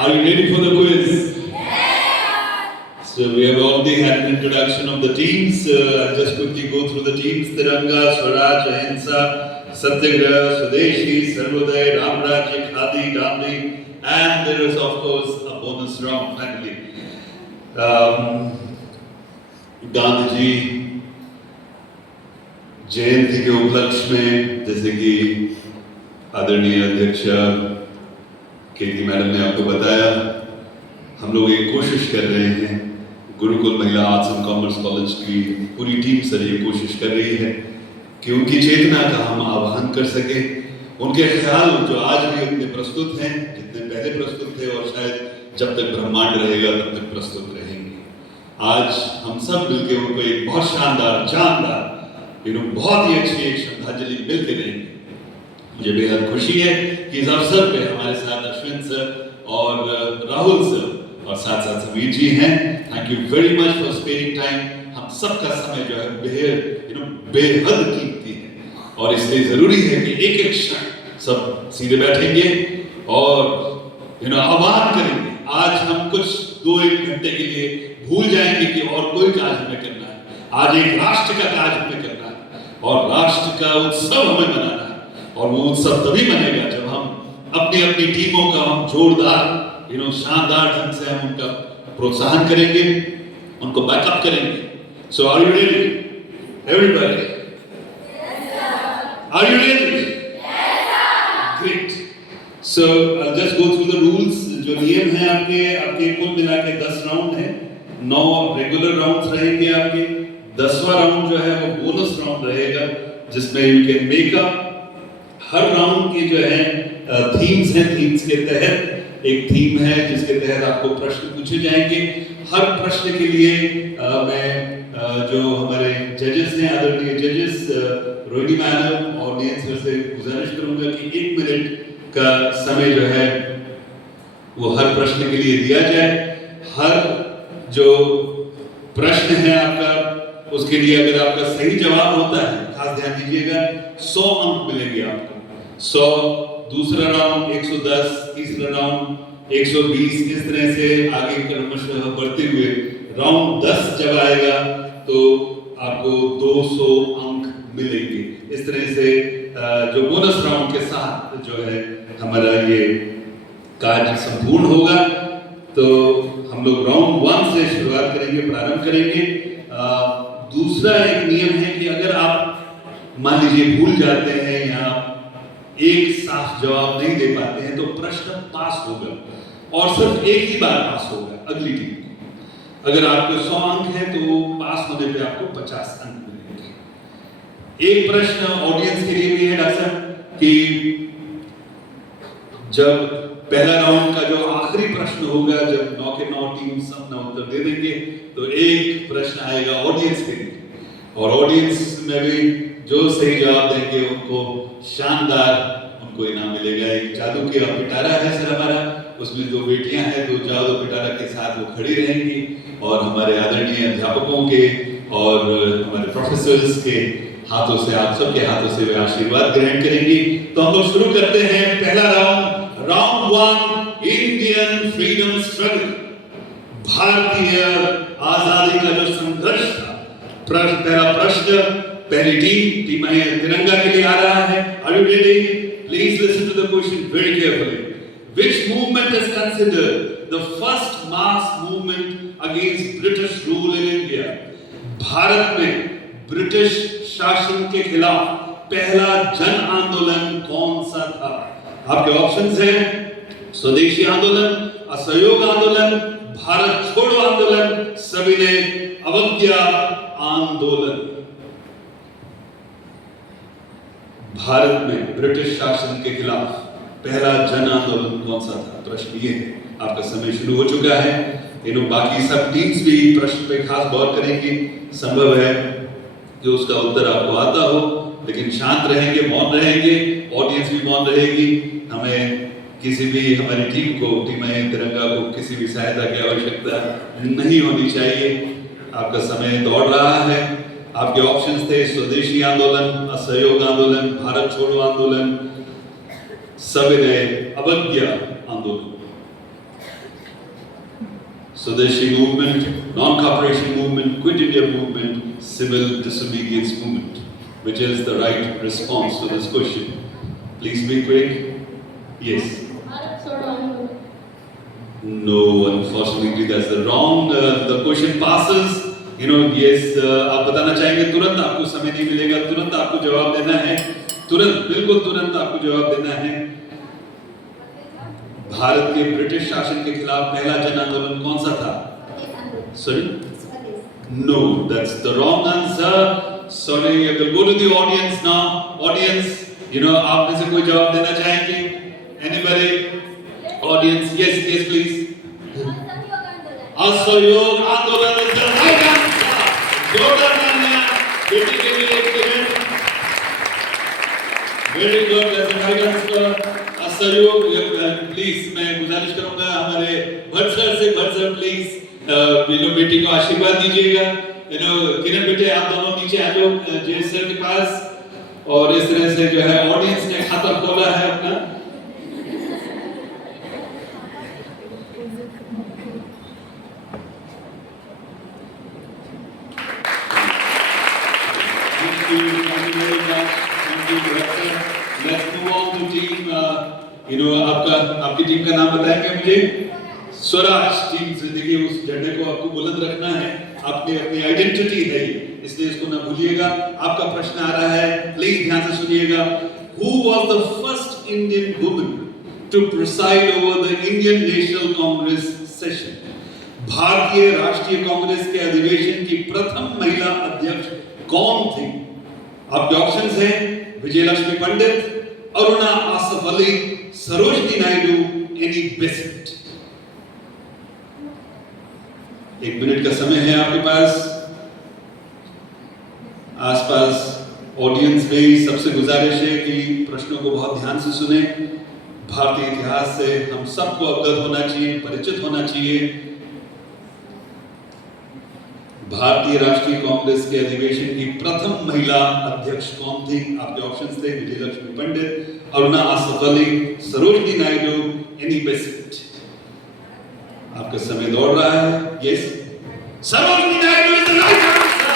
Are you ready for the quiz? So we have already had an introduction of the teams. I'll just quickly go through the teams. Tiranga, Swaraj, Ahimsa, Satyagraha, Swadeshi, Sarvodaya, Ramrajya, Khadi, Damri, and there is of course a bonus round finally. Gandhi ji जयंती के उपलक्ष्य में जैसे कि आदरणीय अध्यक्ष केटी madam ने आपको बताया, हम लोग एक कोशिश कर रहे हैं, गुरुकुल महिला आर्ट्स एंड कॉमर्स कॉलेज की पूरी टीम सर ये कोशिश कर रही है कि उनकी चेतना का हम आह्वान कर सके, उनके ख्याल जो आज भी उतने प्रस्तुत हैं जितने पहले प्रस्तुत थे और शायद जब तक ब्रह्मांड रहेगा तब तक प्रस्तुत रहेंगे। आज हम सब मिलकर उनको एक बहुत शानदार जानदार बहुत ही अच्छी एक श्रद्धांजलि मिलकर देंगे। मुझे बेहद खुशी है कि इस अवसर पे हमारे साथ अश्विन सर और राहुल सर और साथ साथ समीर जी हैं। Thank you very much for sparing time. हम सबका समय जो है बेहद कीमती है और इसलिए जरूरी है कि एक एक क्षण सब सीधे बैठेंगे और आह्वान करेंगे। आज हम कुछ 2-1 घंटे के लिए भूल जाएंगे कि और कोई काज हमें करना है। आज एक राष्ट्र का काज हमें करना है और राष्ट्र का उत्सव हमें मनाना है और वो उत्सव तभी बनेगा जब हम अपनी अपनी टीमों का हम जोरदार शानदार ढंग से हम उनका प्रोत्साहन करेंगे, उनको बैकअप करेंगे। So are you ready everybody? Are you ready? Great. So I just go through the rules. जो नियम है आपके कुल मिला के 10 राउंड है। 9 रेगुलर राउंड्स रहेंगे आपके। 10वां राउंड जो है वो बोनस राउंड रहेगा जिसमें you can make up. Her round की जो है थीम्स हैं। थीम्स के तहत एक थीम है जिसके तहत आपको प्रश्न पूछे जाएंगे। हर प्रश्न के लिए मैं जो हमारे जजेस हैं, आदरणीय जजेस रोहिणी मैडम और नेहा सर से गुजारिश करूंगा कि 1 मिनट का समय जो है वो हर प्रश्न के लिए दिया जाए। हर जो प्रश्न है आपका उसके लिए अगर आपका सही जवाब होता है, खास ध्यान दीजिएगा, 100 अंक मिलेंगे आपको। 100, दूसरा राउंड 110, तीसरा राउंड 120, इस तरह से आगे क्रमशः बढ़ते हुए राउंड 10 जब आएगा तो आपको 200 अंक मिलेंगे। इस तरह से जो बोनस राउंड के साथ जो है हमारा ये कार्य संपूर्ण होगा। तो हम लोग राउंड 1 से शुरुआत करेंगे, प्रारंभ करेंगे। दूसरा एक नियम है कि अगर आप मान लीजिए भूल जाते हैं या एक साफ जवाब नहीं दे पाते हैं तो प्रश्न पास होगा और सिर्फ एक ही बार पास होगा अगली टीम को। अगर आपके 100 अंक है तो पास होने पे आपको 50 अंक मिलेंगे। एक प्रश्न ऑडियंस के लिए भी है डॉक्टर साहब कि जब पहला राउंड का जो आखिरी प्रश्न होगा, जब 9 के 9 टीम अपना उत्तर दे देंगे तो एक प्रश्न आएगा ऑडियंस के लिए और ऑडियंस में भी जो सही जवाब देंगे उनको शानदार उनको इनाम मिलेगा। एक जादू की पिटारा है सर हमारा, उसमें 2 बेटियां हैं, 2 जादू पिटारा के साथ वो खड़ी रहेंगी और हमारे आदरणीय अध्यापकों के और हमारे प्रोफेसर्स के हाथों से, आप सबके हाथों से वे आशीर्वाद ग्रहण करेंगी। तो हम लोग शुरू करते हैं पहला round, round 1, Indian freedom struggle, भारतीय आजादी का जो संघर्ष था। पहला प्रश्न पहली टीम तिरंगा के लिए आ रहा है। Are you ready? Please listen to the question very carefully. Which movement is considered the first mass movement against British rule in India? Bharat में ब्रिटिश शासन के खिलाफ पहला जन आंदोलन कौन सा था? आपके ऑप्शंस हैं स्वदेशी आंदोलन, असहयोग आंदोलन, भारत छोड़ो आंदोलन, सविनय अवज्ञा आंदोलन। भारत में ब्रिटिश शासन के खिलाफ पहला जन आंदोलन कौन सा था? प्रश्न ये है। आपका समय शुरू हो चुका है। बाकी सब टीम्स भी प्रश्न पे खास गौर करेंगी। संभव है कि उसका उत्तर आपको आता हो, लेकिन शांत रहेंगे, मौन रहेंगे, ऑडियंस भी मौन रहेगी। हमें किसी भी हमारी टीम को, टीम तिरंगा को किसी भी सहायता की आवश्यकता नहीं होनी चाहिए। आपका समय दौड़ रहा है। आपके ऑप्शंस थे स्वदेशी आंदोलन, असहयोग आंदोलन, भारत छोड़ो आंदोलन, सविनय अवज्ञा आंदोलन। Swadeshi movement, non-cooperation movement, quit India movement, civil disobedience movement. Which is the right response to this question? Please be quick. Yes. No, unfortunately that's the wrong. The question passes. Yes, आप बताना चाहेंगे तुरंत, आपको समय नहीं मिलेगा, तुरंत आपको जवाब देना है, तुरंत, बिल्कुल तुरंत आपको जवाब देना है। भारत के ब्रिटिश शासन के खिलाफ पहला जन आंदोलन कौन सा था? Sorry? No, that's the wrong answer. Sorry, I will go to the audience now. Audience, आप में से कोई जवाब देना चाहेंगे? Anybody? Audience, yes, please. असहयोग आंदोलन is the right answer. जोरदार तालियां बेटी के लिए एक minute. Very good, that's the right answer. असहयोग, प्लीज मैं गुजारिश करूंगा हमारे भट्ट सर प्लीज बेटी को आशीर्वाद दीजिएगा। किरण बेटे आप दोनों नीचे आ जाओ जय सर के पास। और इस तरह से जो है ऑडियंस ने खाता खोला है अपना। Let's move on to team. आपकी टीम का नाम बताएंगे मुझे? स्वराज टीम से। देखिए उस झंडे को आपको बुलंद रखना है, आपकी अपनी आइडेंटिटी है ये, इसलिए इसको ना भूलिएगा। आपका प्रश्न आ रहा है, प्लीज ध्यान से सुनिएगा। Who was the first Indian woman to preside over the Indian National Congress session? भारतीय राष्ट्रीय कांग्रेस के अधिवेशन की प्रथम महिला अध्यक्ष कौन थी? आपके ऑप्शंस हैं Vijayalakshmi Pandit, Aruna Asaf Ali, Sarojini Naidu, Annie Besant. 1 minute का समय है आपके पास। आसपास ऑडियंस में सबसे गुजारिश है कि प्रश्नों को बहुत ध्यान से सुने। भारतीय इतिहास से हम सबको अवगत होना चाहिए, परिचित होना चाहिए। भारतीय राष्ट्रीय कांग्रेस के अधिवेशन की प्रथम महिला अध्यक्ष कौन थी? आपके ऑप्शंस थे विजयलक्ष्मी पंडित, अरुणा आसफ अली, सरोजनी नायडू, एनी बेसेंट। आपका समय दौड़ रहा है। Yes, Sarojini Naidu is the right answer.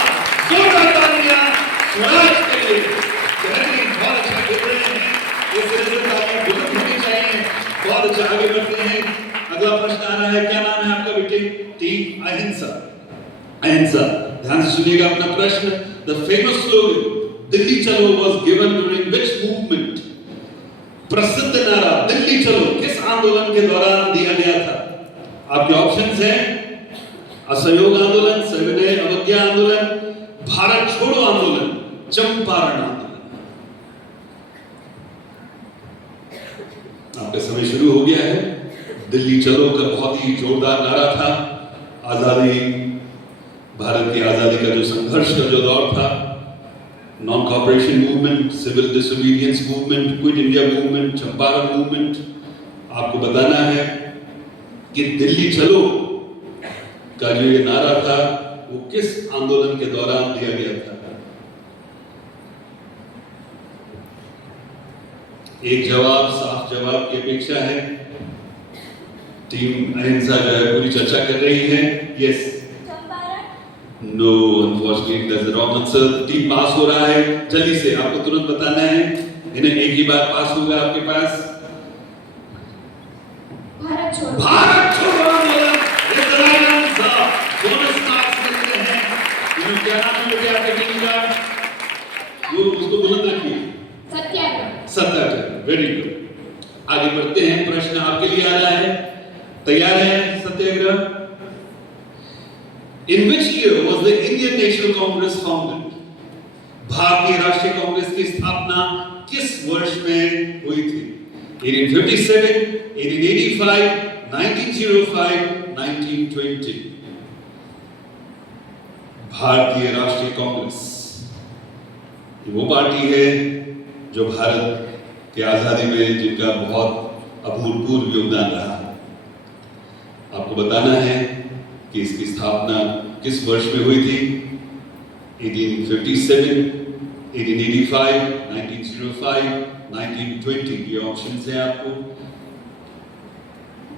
जोरदार तालियां स्वराज के लिए। बहुत अच्छा खेल रहे हैं, इस तरह से तालियां बुलंद होनी चाहिए। बहुत अच्छा आगे बढ़ते हैं। अगला प्रश्न आ रहा है, क्या नाम है आपका बेटे? टीम अहिंसा। अहिंसा, ध्यान से सुनिएगा अपना प्रश्न। The famous slogan दिल्ली चलो was given during which movement? प्रसिद्ध नारा दिल्ली चलो किस आंदोलन के दौरान दिया गया था? आपके ऑप्शंस हैं असहयोग आंदोलन, सविनय अवज्ञा आंदोलन, भारत छोड़ो आंदोलन, चंपारण आंदोलन। आपका समय शुरू हो गया है। दिल्ली चलो का बहुत ही जोरदार नारा था। आजादी, भारत की आजादी का जो संघर्ष का जो दौर था, non cooperation movement, civil disobedience movement, quit India movement, Champaran movement. आपको बताना है कि दिल्ली चलो का जो ये नारा था वो किस आंदोलन के दौरान दिया गया था? एक जवाब, साफ जवाब की अपेक्षा है। टीम अहिंसा जो है पूरी चर्चा कर रही है। Yes, no, unfortunately that's the wrong answer. Team pass हो रहा है, जल्दी से आपको तुरंत बताना है। इन्हें एक ही बार पास होगा आपके पास। भारत छोड़ो आंदोलन is the right answer. Bonus marks मिलते हैं। क्या नाम है बेटे आपके टीम का? वो उसको बुलंद रखिए। सत्याग्रह। Very good. आगे बढ़ते हैं। प्रश्न आपके लिए आ रहा है, तैयार हैं सत्याग्रह? In which year was the Indian National Congress founded? भारतीय राष्ट्रीय कांग्रेस की स्थापना किस वर्ष में हुई थी? 1857, 1885, 1905, 1920। भारतीय राष्ट्रीय कांग्रेस वो पार्टी है जो भारत की आजादी में जिनका बहुत अभूतपूर्व योगदान रहा। आपको बताना है कि इसकी स्थापना किस वर्ष में हुई थी? 1857, 1885, 1905, 1920। ये ऑप्शंस हैं आपको।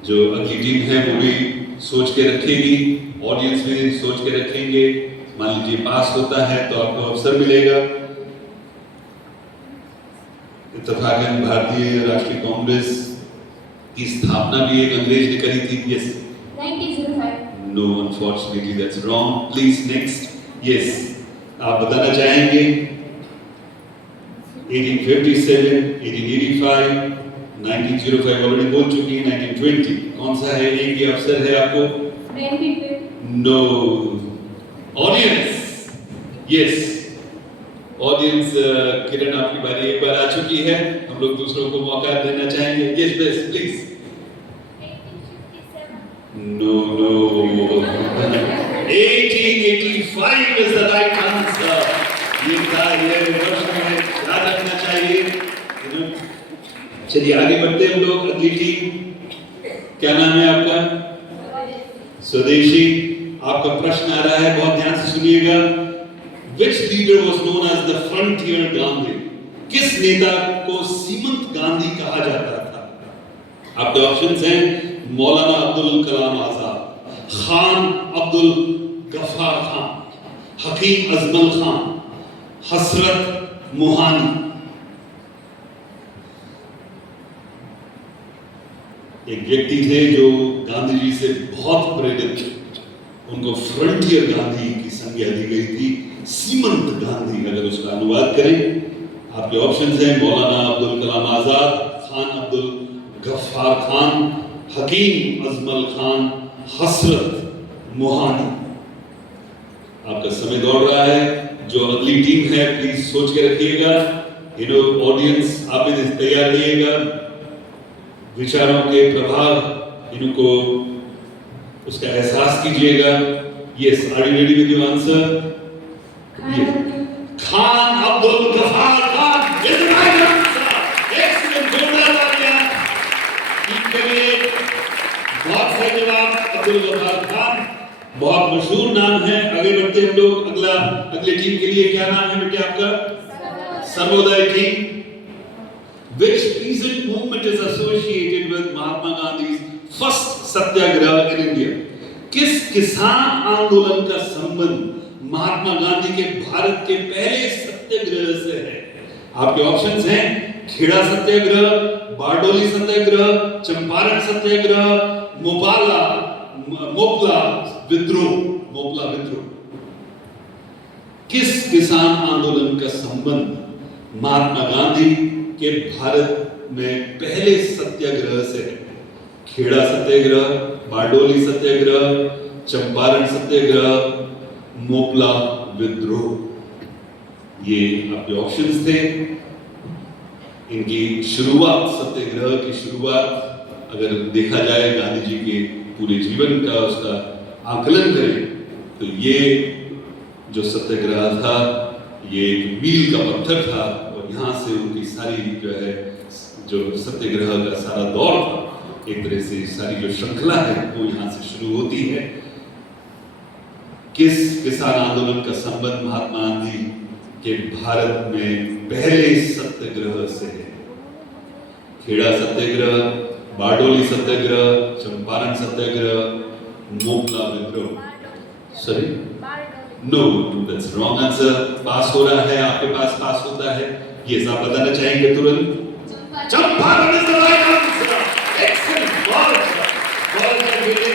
जो अगली टीम है वो भी सोच के रखेगी, ऑडियंस भी सोच के रखेंगे। मान लीजिए पास होता है तो आपको अवसर मिलेगा। इत्तेफाकन भारतीय राष्ट्रीय कांग्रेस की स्थापना भी एक अंग्रेज ने करी थी। Yes 1905. No, unfortunately that's wrong. Please next. Yes, आप बताना चाहेंगे? 1857, 1885, 1905 ऑलरेडी बोल चुकी है। 1920 कौन सा है? एक ही अवसर है आपको। 1950. नो। ऑडियंस, यस ऑडियंस, किरण आपकी बारी एक बार आ चुकी है, हम लोग दूसरों को मौका देना चाहेंगे। Yes best please. 1857. No no, 1885 is the right answer. ये वर्ष में याद रखना चाहिए। चलिए आगे बढ़ते हैं हम लोग। अगली टीम, क्या नाम है आपका? स्वदेशी। आपका प्रश्न आ रहा है, बहुत ध्यान से सुनिएगा। Which leader was known as the frontier Gandhi? किस नेता को सीमंत गांधी कहा जाता था? आपके ऑप्शंस हैं मौलाना अब्दुल कलाम आजाद, खान अब्दुल गफ्फार खान, हकीम अजमल खान, हसरत मोहानी। एक व्यक्ति थे जो गांधी जी से बहुत प्रेरित थे, उनको फ्रंटियर गांधी की संज्ञा दी गई थी, सीमंत गांधी अगर उसका अनुवाद करें। आपके ऑप्शंस हैं मौलाना अब्दुल कलाम आजाद, खान अब्दुल गफ्फार खान, हकीम अजमल खान, हसरत मोहानी। आपका समय दौड़ रहा है। जो अगली टीम है प्लीज सोच के रखिएगा। ऑडियंस आप भी तैयार रहिएगा। विचारों के प्रभाव इनको उसका एहसास कीजिएगा। Yes, are you ready with your answer? Khan Abdul Ghaffar Khan is the right answer. Excellent, जोरदार तालियां टीम के लिए। बहुत सही जवाब, अब्दुल गफ्फार खान। बहुत मशहूर नाम है। आगे बढ़ते हम लोग। अगली टीम के लिए क्या नाम है बेटे आपका? Sarvodaya team. Which peasant movement is associated with Mahatma Gandhi's first Satyagraha in India? किस किसान आंदोलन का संबंध महात्मा गांधी के भारत के पहले सत्याग्रह से है? आपके ऑप्शंस हैं खेड़ा सत्याग्रह, बारडोली सत्याग्रह, चंपारण सत्याग्रह, मोपला विद्रोह। किस किसान आंदोलन का संबंध महात्मा गांधी के भारत में पहले सत्याग्रह से है? खेड़ा सत्याग्रह, बारडोली सत्याग्रह, चंपारण सत्याग्रह, मोपला विद्रोह। ये आपके ऑप्शंस थे। इनकी शुरुआत, सत्याग्रह की शुरुआत अगर देखा जाए गांधी जी के पूरे जीवन का उसका आकलन करें तो ये जो सत्याग्रह था ये एक मील का पत्थर था और यहाँ से उनकी सारी जो सत्याग्रह का सारा दौर था, एक तरह से सारी जो श्रृंखला है वो यहाँ से शुरू होती है। किस किसान आंदोलन का संबंध महात्मा गांधी के भारत में पहले सत्याग्रह से है? खेड़ा सत्याग्रह, बारडोली सत्याग्रह, चंपारण सत्याग्रह, मोपला विद्रोह। Sorry, no, that's wrong answer. Pass हो रहा है, आपके पास पास होता है। ये आप बताना चाहेंगे तुरंत? Champaran is the right answer. Excellent, बहुत अच्छा बेटे।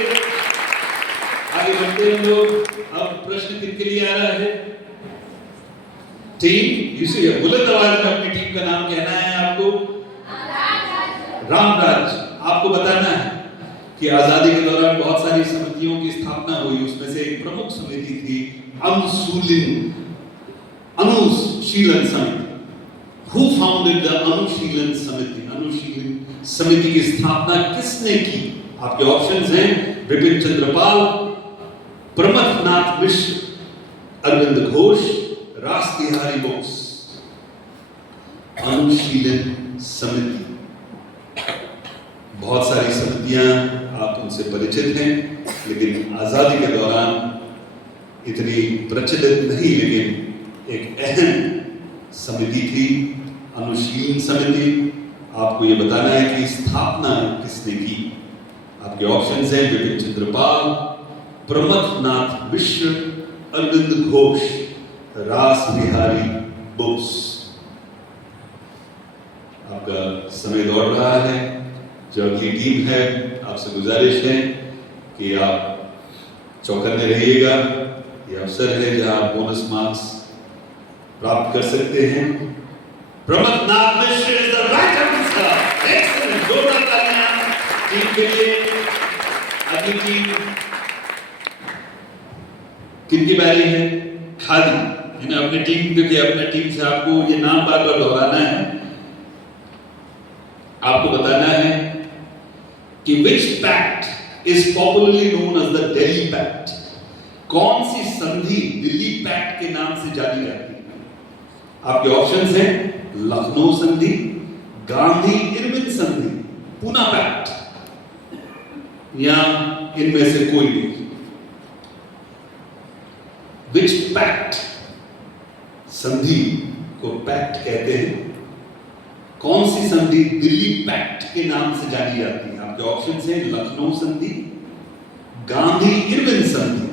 आगे बढ़ते हैं लोग। अब प्रश्न किनके लिए आ रहा है? टीम, इसे बुलंद आवाज में अपनी टीम का नाम कहना है आपको। रामराज। आपको बताना है कि आजादी के दौरान बहुत सारी समितियों की स्थापना हुई, उसमें से एक प्रमुख समिति थी अनुशीलन समिति। Who founded the अनुशीलन समिति? अनुशीलन समिति की स्थापना किसने की? आपके ऑप्शंस हैं विपिन चंद्र पाल, प्रमथनाथ मिश्र, अरविंद घोष, रास बिहारी बोस। अनुशीलन समिति, बहुत सारी समितियां आप उनसे परिचित हैं, लेकिन आजादी के दौरान इतनी प्रचलित नहीं, लेकिन एक अहम समिति थी अनुशीलन समिति। आपको ये बताना है कि स्थापना किसने की। आपके आपके ऑप्शंस हैं विपिन चंद्रपाल, प्रमथनाथ मिश्र, अरविंद घोष, रास बिहारी बोस। आपका समय दौड़ रहा है। जो अगली टीम है, आपसे गुजारिश है कि आप चौकन्ने रहिएगा। ये अवसर है जहां आप बोनस मार्क्स प्राप्त कर सकते हैं। Pramathanath Mishra is the right answer. Excellent, जोरदार तालियां टीम के लिए। अगली टीम किनकी बारी है? खादी। इन्हें अपनी टीम से आपको ये नाम बार बार दोहराना है। आपको बताना है कि which pact is popularly known as the Delhi Pact। कौन सी संधि दिल्ली पैक्ट के नाम से जानी जाती है? आपके ऑप्शंस हैं लखनऊ संधि, गांधी इरविन संधि, पूना पैक्ट, या इनमें से कोई नहीं। Which pact, संधि को पैक्ट कहते हैं। कौन सी संधि दिल्ली पैक्ट के नाम से जानी जाती है? आपके ऑप्शंस हैं लखनऊ संधि, गांधी इरविन संधि,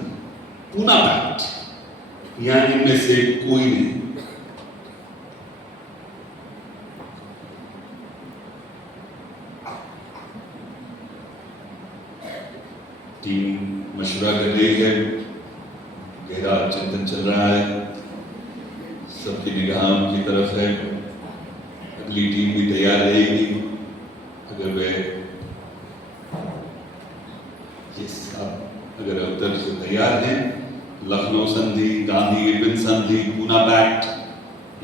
पूना पैक्ट, या इनमें से कोई नहीं। टीम मशवरा कर रही है, गहरा चिंतन चल रहा है, सबकी निगाह उनकी तरफ है। अगली टीम भी तैयार रहेगी। अगर वे अगर उत्तर से तैयार हैं, लखनऊ संधि, गांधी इरविन संधि, पूना पैक्ट,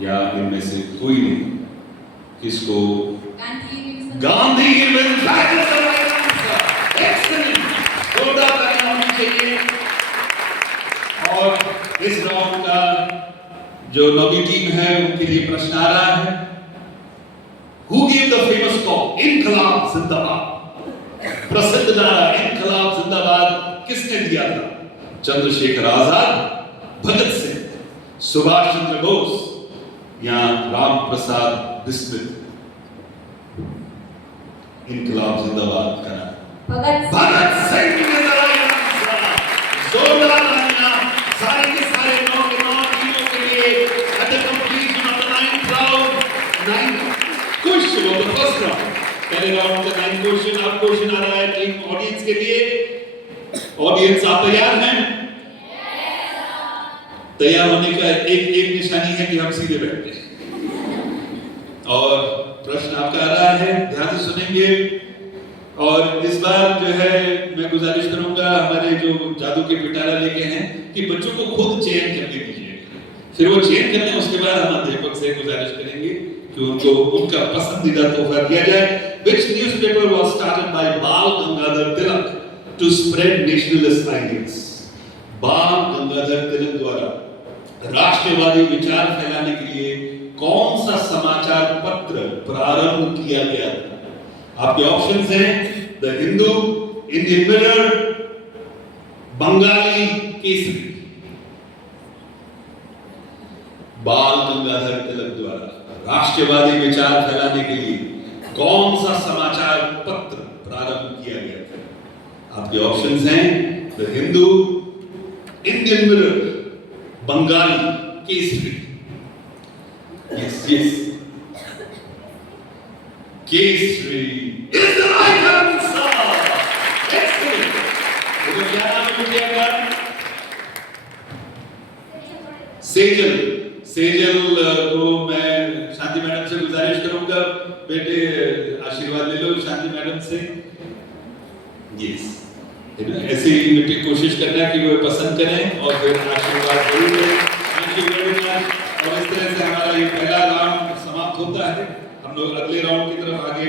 या इनमें से कोई नहीं। किसको? Gandhi Irwin pact is the right answer. Excellent, जोरदार तालियां होनी चाहिए। और इस राउंड का जो नवी टीम है उनके लिए प्रश्न आ रहा है। Who gave the famous call? इनकलाब जिंदाबाद। प्रसिद्ध नारा इनकलाब जिंदाबाद किसने दिया था? चंद्रशेखर आजाद, भगत सिंह, सुभाष चंद्र बोस, या राम प्रसाद बिस्मिल? इनकलाब जिंदाबाद का नाम भगत सिंह ने दिया। जोरदार तालियां सारे के सारे 9 के 9 टीमों के लिए। At the completion of the 9th round, 9 question of the first round, पहले राउंड का 9 क्वेश्चन। अब क्वेश्चन आ रहा है टीम ऑडियंस के लिए। ऑडियंस आप तैयार हैं? तैयार होने का एक निशानी है कि हम सीधे बैठे हैं। और प्रश्न आपका आ रहा है, ध्यान से सुनेंगे। और इस बार जो है मैं गुजारिश करूंगा हमारे जो जादू के पिटारा लेके हैं कि बच्चों को खुद चयन करके दीजिएगा। फिर वो चयन करने उसके बाद हम अध्यापक से गुजारिश करेंगे कि उनको उनका पसंदीदा तोहफा दिया जाए। Which newspaper was started by Bal Gangadhar Tilak to spread nationalist ideas? बाल गंगाधर तिलक द्वारा राष्ट्रवादी विचार फैलाने के लिए कौन सा समाचार पत्र प्रारंभ किया गया था? आपके ऑप्शंस हैं the Hindu, Indian mirror, Bengali Kesari. बाल गंगाधर तिलक द्वारा राष्ट्रवादी विचार फैलाने के लिए कौन सा समाचार पत्र प्रारंभ किया गया था? आपके ऑप्शंस हैं the Hindu, Indian mirror, Bengali Kesari. Yes Kesari is the right answer. Excellent. तो क्या नाम है बेटे का? सेजल को मैं शांति मैडम से गुजारिश करूंगा, बेटे आशीर्वाद ले लो शांति मैडम से। यस, ऐसे ही बेटे कोशिश करना कि वो पसंद करें और फिर आशीर्वाद जरूर दें। Thank you very much. और इस तरह से हमारा ये पहला राउंड समाप्त होता है। हम लोग अगले राउंड की तरफ आगे